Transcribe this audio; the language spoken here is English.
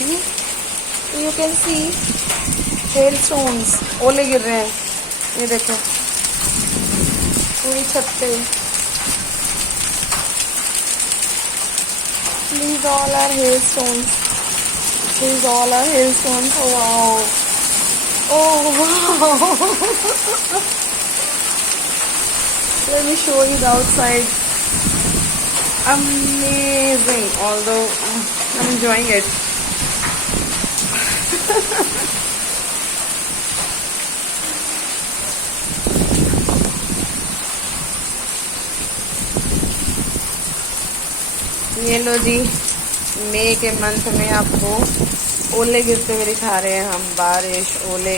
You can see hail stones, ओले गिर रहे हैं, ये देखो पूरी छत पे। These all are hailstones. These all are hailstones. Oh wow. Oh wow. Let me show you the outside. Amazing. Although I'm enjoying it. ये लो जी, मई के मंथ में आपको ओले गिरते हुए दिखा रहे हैं हम, बारिश, ओले।